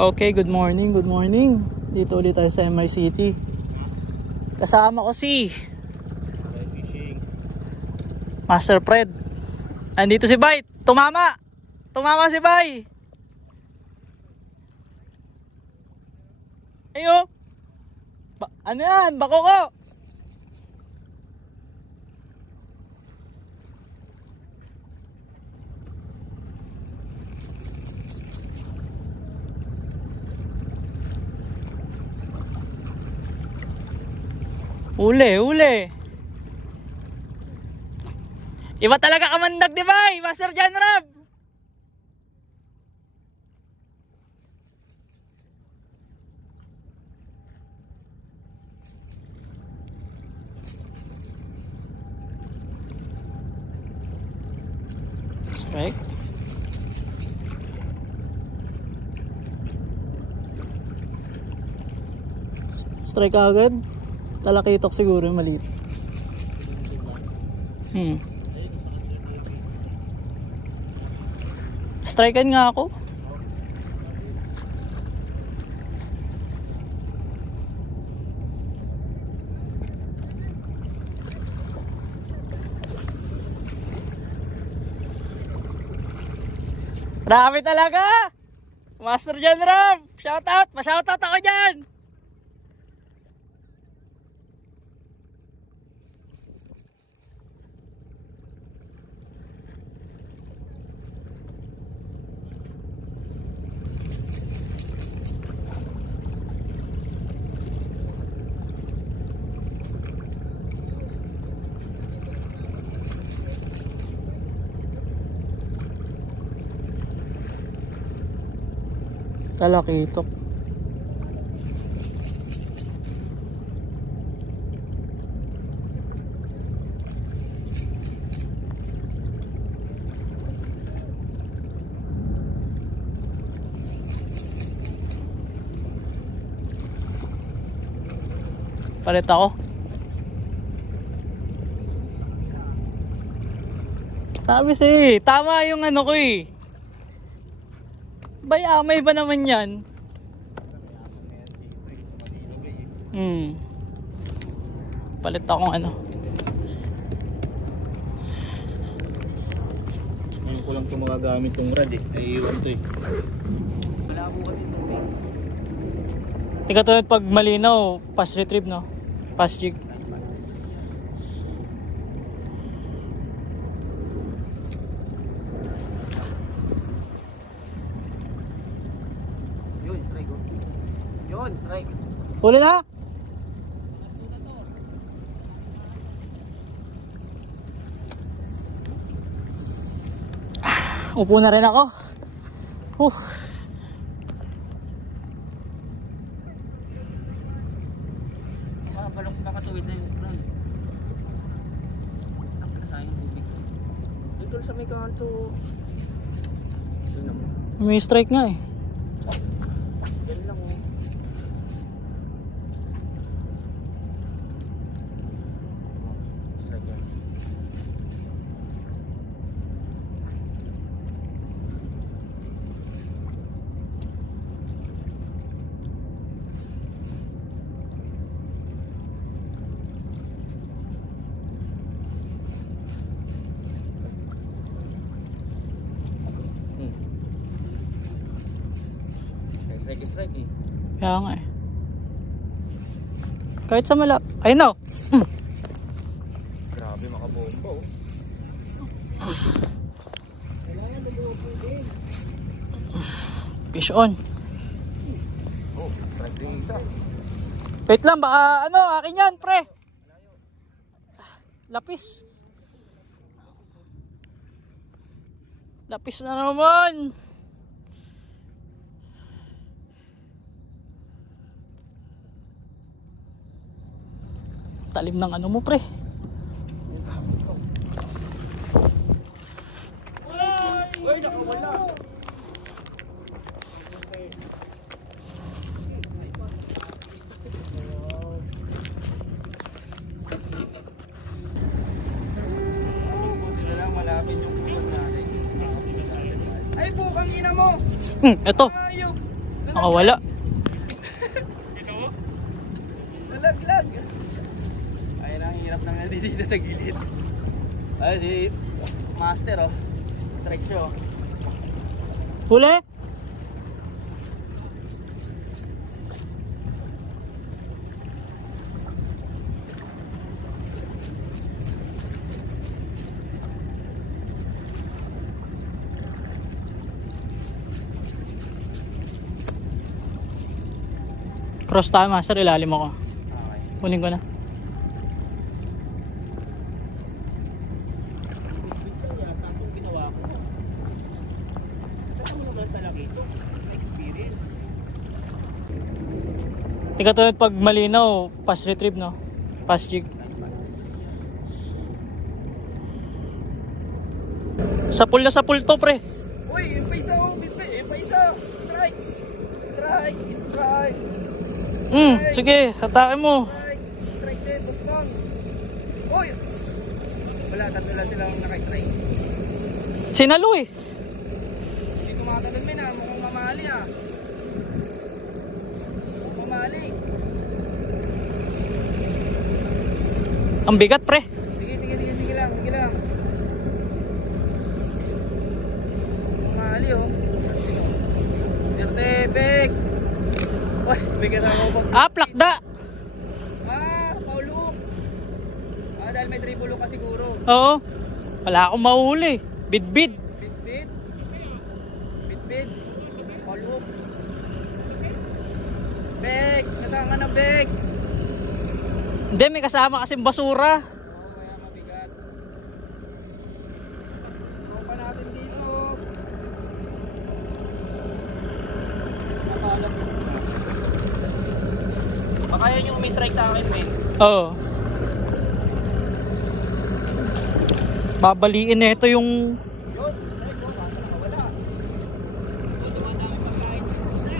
Okay, good morning, good morning. Dito ulit tayo sa MI City. Kasama ko si Master Fred. Andito si Bay. Tumama si Bay. Ayo. Ano yan? Bako ko. Uli. Iba talaga kamandag, di ba, Master John Rob? Strike. Strike agad. Talakitok siguro yung maliit. Strikean nga ako. Marami talaga. Master John Rob, shout out, pa-shoutout ako dyan. Talakitok. Palit ako. Sabi siya tama yung ano ko eh. Bayamay ba naman yan? Palit akong ano. Ngayon ko lang ito magagamit yung rad eh. Naiiwan ito eh. Wala po kasi ito eh. Hindi katulad pag malinaw, fast retrieve no? Fast jig. Strike. Huli na! Upo na rin ako. Balok ka katuwid na yung ground. Nakasayang tubig. Dito sa may kanto. May strike nga eh. Yan lang oh. Strike eh. Kaya nga eh. Kahit sa malap. Ay no! Grabe makabomba oh. Fish on. Oh, strike din isa. Wait lang, baka ano, akin yan pre. Lapis. Lapis na naman. Talim ng ano mo pre. Uy, nakawala. Ay, bukang ina mo! Eto. Ayok! Nakawala. Nalaglag. Ayun ang hirap nang dito sa gilid. Ay, di master oh. Strike siya oh. Huli? Cross tayo, master. Ilalim ako. Okay. Kunin ko na. Di katulad pag malinaw, pass retrieve, no? Pass jig. Sa pool na sa pool to, pre. Uy, yung pa isa oh. Yung pa isa. Strike. Strike. Strike. Sige, hatakin mo. Strike din, bustong. Uy! Wala, tatlo lang sila naka-strike. Sinalo eh. Hindi ko makatalon min ah, mukhang mamali ah. Mukhang mamali. Ang bigat, pre. Sige lang. Mamali oh. Dirtebek. Uy, bigat ako pa. Plakda. Paulok. Dahil may triple ka siguro. Oo. Wala akong mahuli. Bidbid. Bit. Paulok. Bek, nasama ng bek. Hindi, may kasama kasing basura. Kaya mabigat. Tropa natin dito. Baka yan yung umi-strike sa akin, men. Oo. Babaliin na ito yung... Yun, strike mo, baka nakawala. Dumadami pagkain ng pusa.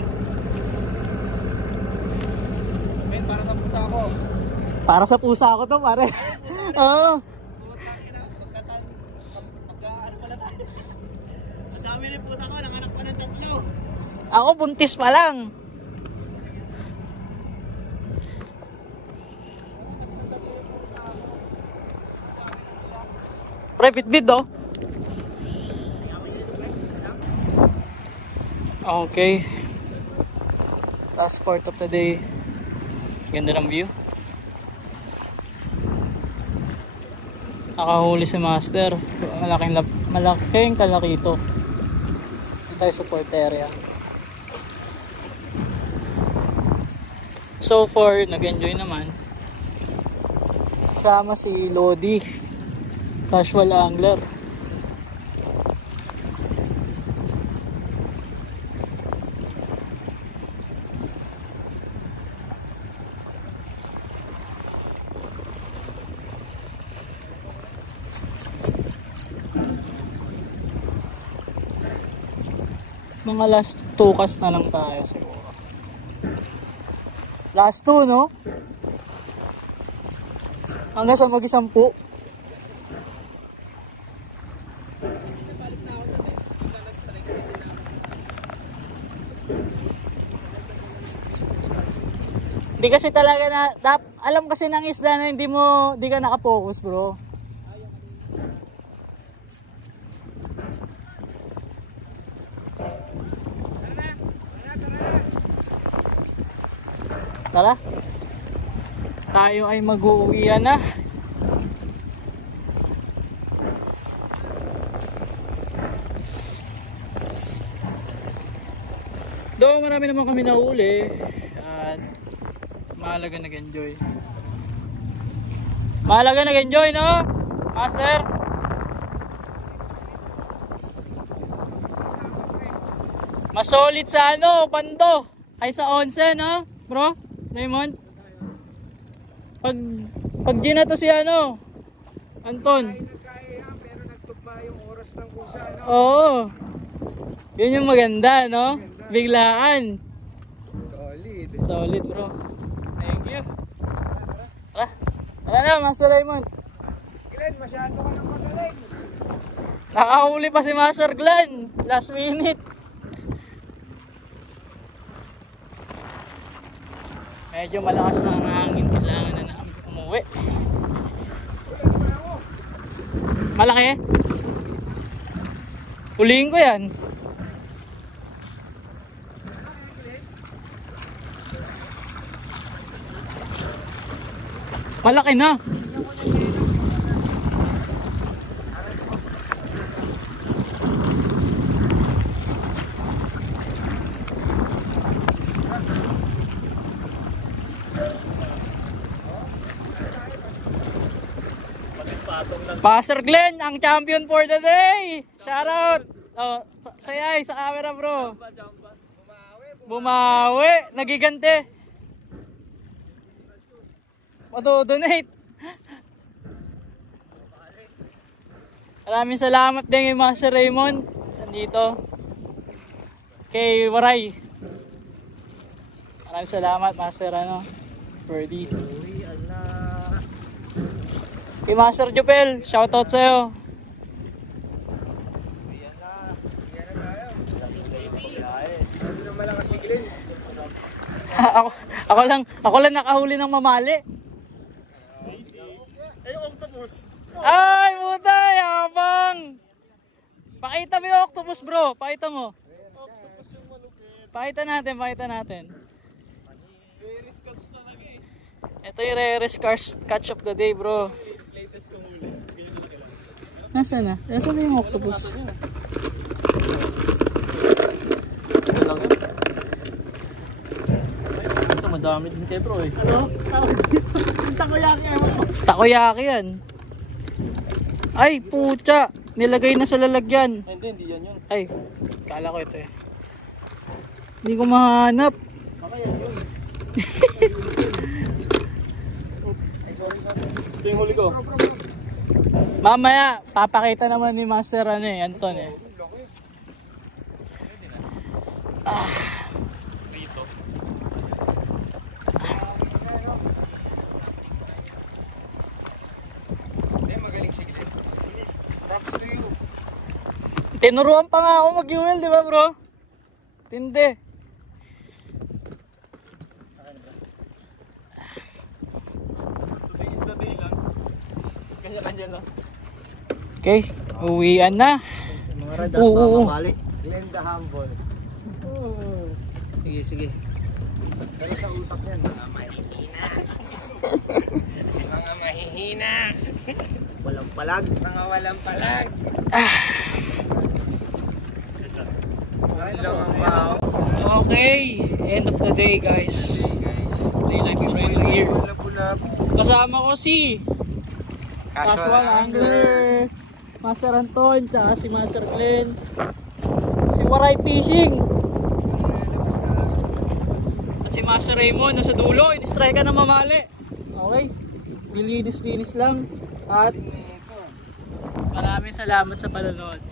Men, para sa pusa ako. Para sa pusa ko to, pare. Oo. Mag-ano pala tayo. Ang dami rin pusa ko, nanganak pa ng 3. Ako buntis pa lang. Pre, bit oh. Okay. Last part of the day. Ganda ng view. Nakahuli si Master. Malaking kalakito. Dito tayo sa port area. So far, nag-enjoy naman. Kasama si Lodi, casual angler. Mga last 2 cast na lang tayo siguro. Last 2, no? Hanggang sa mag-10. Hindi kasi talaga na alam kasi ng isda na hindi ka nakapokus, bro. Tara. Tayo ay mag-uuwian na. Doon marami naman kami nahuli at mahalaga nag-enjoy. Mahalaga nag-enjoy, no? Master? Mas solid sa Pando ay sa 11, no? Bro? Raymond? Pag ginato si Anton. Nagkaya pero nagtugma yung oras ng pusa, no? Oo. Yun yung maganda, no? Biglaan. Solid, bro. Thank you. Tara na, Master Raymond. Glenn, masyado ka nang magaling. Nakahuli pa si Master Glenn. Last minute. Medyo malakas na ang hangin. Kailangan na namin umuwi. Malaki? Huliin ko yan. Malaki na. Pastor Glenn, ang champion for the day. Shout out. Oh, sayay sa camera, bro. Bumawi, nagigante. Mato-donate. Maraming salamat din kay Master Raymond. Nandito. Kay Waray. Maraming salamat, Master Birdie. Kay Master Jupel, shoutout sa'yo. ako lang nakahuli ng mamali. Ay, octopus. Ay, puta, yabang. Pakita mo yung octopus, bro. Pakita mo. Octopus yung malupit. Pakita natin. Rarest catch talaga eh. Ito yung rarest catch of the day, bro. Latest kong huli. Nasaan na? Nasaan na yung octopus? Ito lang yun. Ito, madami din kayo bro eh. Ano? Takoyaki yan. Ay, pucha. Nilagay na sa lalagyan. Ay, hindi yan yun. Ay, kala ko ito eh. Hindi ko mahanap. Baka yan yun. Ito yung huli ko. Mamaya, papakita naman ni Master Anton eh. Dito. Magaling si Glenn. Props to you. Tinuruan pa nga ako mag-uwel, di ba bro? Tindi. Today is the day lang. Kanya-kanya lang. Okay, uwian na. Mga rad, Oo. mamamali. Glenn the Humble. Sige. Pero sa utak yan, mga mahihina. Mga mahihina. Walang palag. Mga walang palag. Okay, end of the day guys. Daylight is right here. Kasama ko si Casual Angler, Master Anton, tsaka si Master Glenn, si Waray Fishing, at si Master Raymond nasa dulo, in-strike ka na mamali. Okay, nilinis-linis lang at maraming salamat sa panonood.